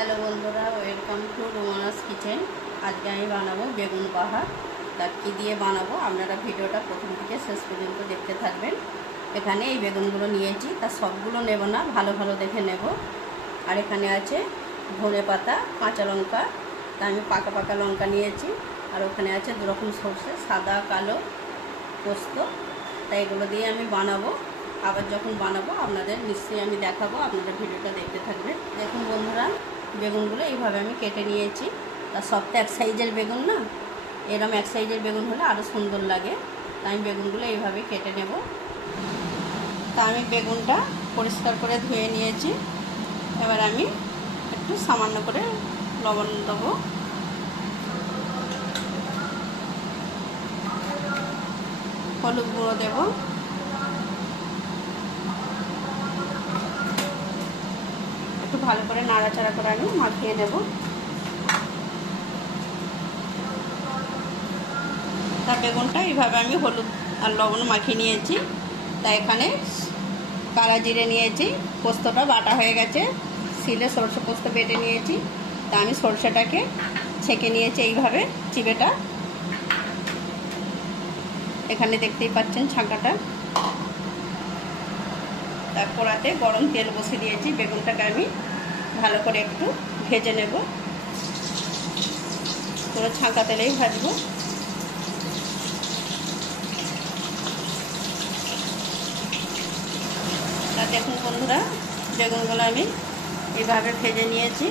Hello বন্ধুরা, welcome to রুমানাস kitchen. আজকে আমি বানাবো বেগুন বাহার। তা কী দিয়ে বানাবো আপনারা ভিডিওটা প্রথম থেকে শেষ পর্যন্ত দেখতে থাকবেন। এখানে এই বেগুনগুলো নিয়েছি, তা সবগুলো নেব না, ভালো ভালো দেখে নেব। আর এখানে আছে ধনে পাতা, কাঁচা লঙ্কা, তা আমি পাকা পাকা লঙ্কা নিয়েছি। আর ওখানে আছে দুরকম সরষে, সাদা কালো, পোস্ত। তাই এগুলো দিয়ে আমি বানাবো। আবার যখন বানাবো আপনাদের নিশ্চয়ই আমি দেখাবো, আপনাদের ভিডিওটা দেখতে থাকবেন। দেখুন বন্ধুরা, বেগুনগুলো এইভাবে আমি কেটে নিয়েছি। তা সব তো এক সাইজের বেগুন না, এরকম এক সাইজের বেগুন হলে আরও সুন্দর লাগে। তাই আমি বেগুনগুলো এইভাবে কেটে নেব। তা আমি বেগুনটা পরিষ্কার করে ধুয়ে নিয়েছি। এবার আমি একটু সামান্য করে লবণ দেবো, হলুদ গুঁড়ো দেবো, একটু ভালো করে নাড়াচাড়া করে আমি মাখিয়ে নেব। তা বেগুনটা এইভাবে আমি হলুদ আর লবণ মাখিয়ে নিয়েছি। তা এখানে কালো জিরে নিয়েছি, পোস্তটা বাটা হয়ে গেছে, শিলে সরষে পোস্ত বেটে নিয়েছি। তা আমি সরষেটাকে ছেঁকে নিয়েছি এইভাবে চিবেটা, এখানে দেখতেই পাচ্ছেন ছাঁকাটা। তা কড়াতে গরম তেল বসিয়ে দিয়েছি, বেগুনটাকে আমি ভালো করে একটু ভেজে নেব, পুরো ছাঁকা তেলেই ভাজবো। তা দেখুন বন্ধুরা, বেগুনগুলো আমি এইভাবে ভেজে নিয়েছি।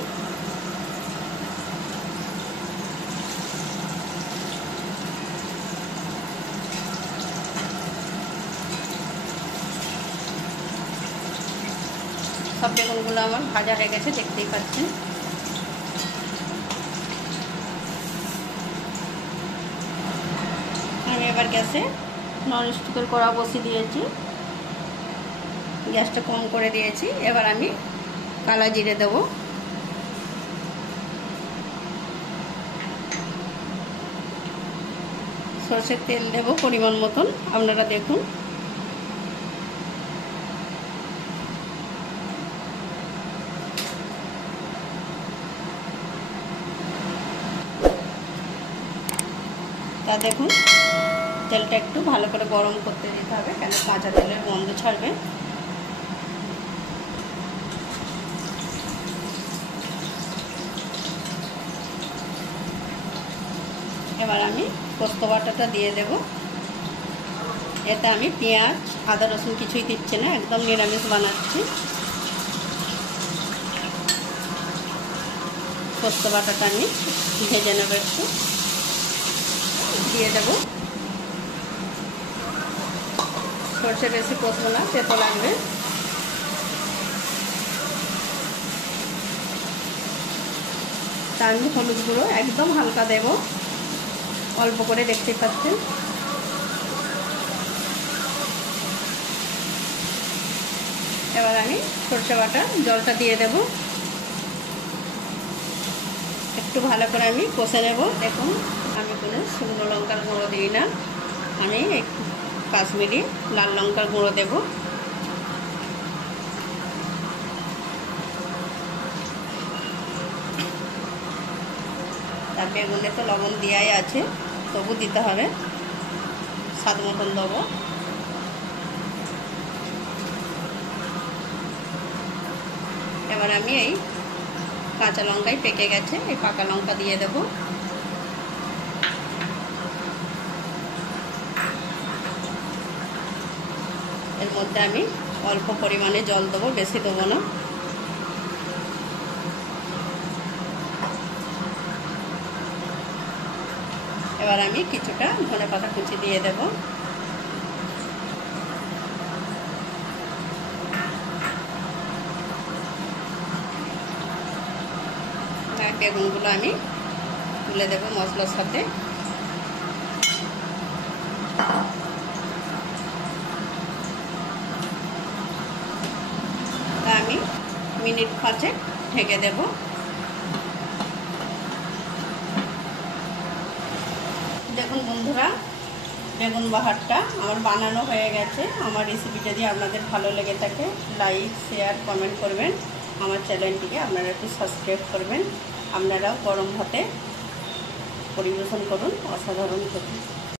সব বেগুনগুলো আমার ভাজা হয়ে গেছে, দেখতেই পাচ্ছেন। আমি এবার গ্যাসে ননস্টিকের কড়া বসিয়ে দিয়েছি, গ্যাসটা কম করে দিয়েছি। এবার আমি কালো জিরে দেবো, সরষের তেল দেবো পরিমাণ মতন, আপনারা দেখুন। তা দেখুন, তেলটা একটু ভালো করে গরম করতে দিতে হবে, কেন কাঁচা তেলের গন্ধ ছাড়বে। এবার আমি পোস্ত বাটাটা দিয়ে দেব। এতে আমি পেঁয়াজ, আদা, রসুন কিছুই দিচ্ছি না, একদম নিরামিষ বানাচ্ছি। পোস্ত বাটাটা আমি ভেজে নেব, একটু দিয়ে দেব। সরষে বেশি কষবো না, তেতো লাগবে। তা আমি হলুদ গুঁড়ো একদম হালকা দেব, অল্প করে, দেখতেই পাচ্ছেন। এবার আমি সরষে বাটা জলটা দিয়ে দেব, একটু ভালো করে আমি কষে নেব। দেখুন, আমি কোনো শুকনো লঙ্কার গুঁড়ো দিই না, আমি কাশ্মীরি লাল লঙ্কার গুঁড়ো দেব। তার বেগুনে তো লবণ দেওয়াই আছে, তবু দিতে হবে, স্বাদ মতন দেবো। এবার আমি এই কাঁচা লঙ্কাই পেকে গেছে, এই পাকা লঙ্কা দিয়ে দেব। এর মধ্যে আমি অল্প পরিমাণে জল দেবো, বেশি দেবো না। এবার আমি কিছুটা ধনে পাতা কুচি দিয়ে দেব। বেগুনগুলো আমি তুলে দেব মশলার সাথে। তা আমি মিনিট 5 ঢেকে দেব। দেখুন বন্ধুরা, বেগুন বাহারটা আমার বানানো হয়ে গেছে। আমার রেসিপিটা যদি আপনাদের ভালো লেগে থাকে, লাইক, শেয়ার, কমেন্ট করবেন। আমার চ্যানেলটিকে আপনারা একটু সাবস্ক্রাইব করবেন। আপনারাও গরম ভাতে পরিবেশন করুন, অসাধারণ খেতে।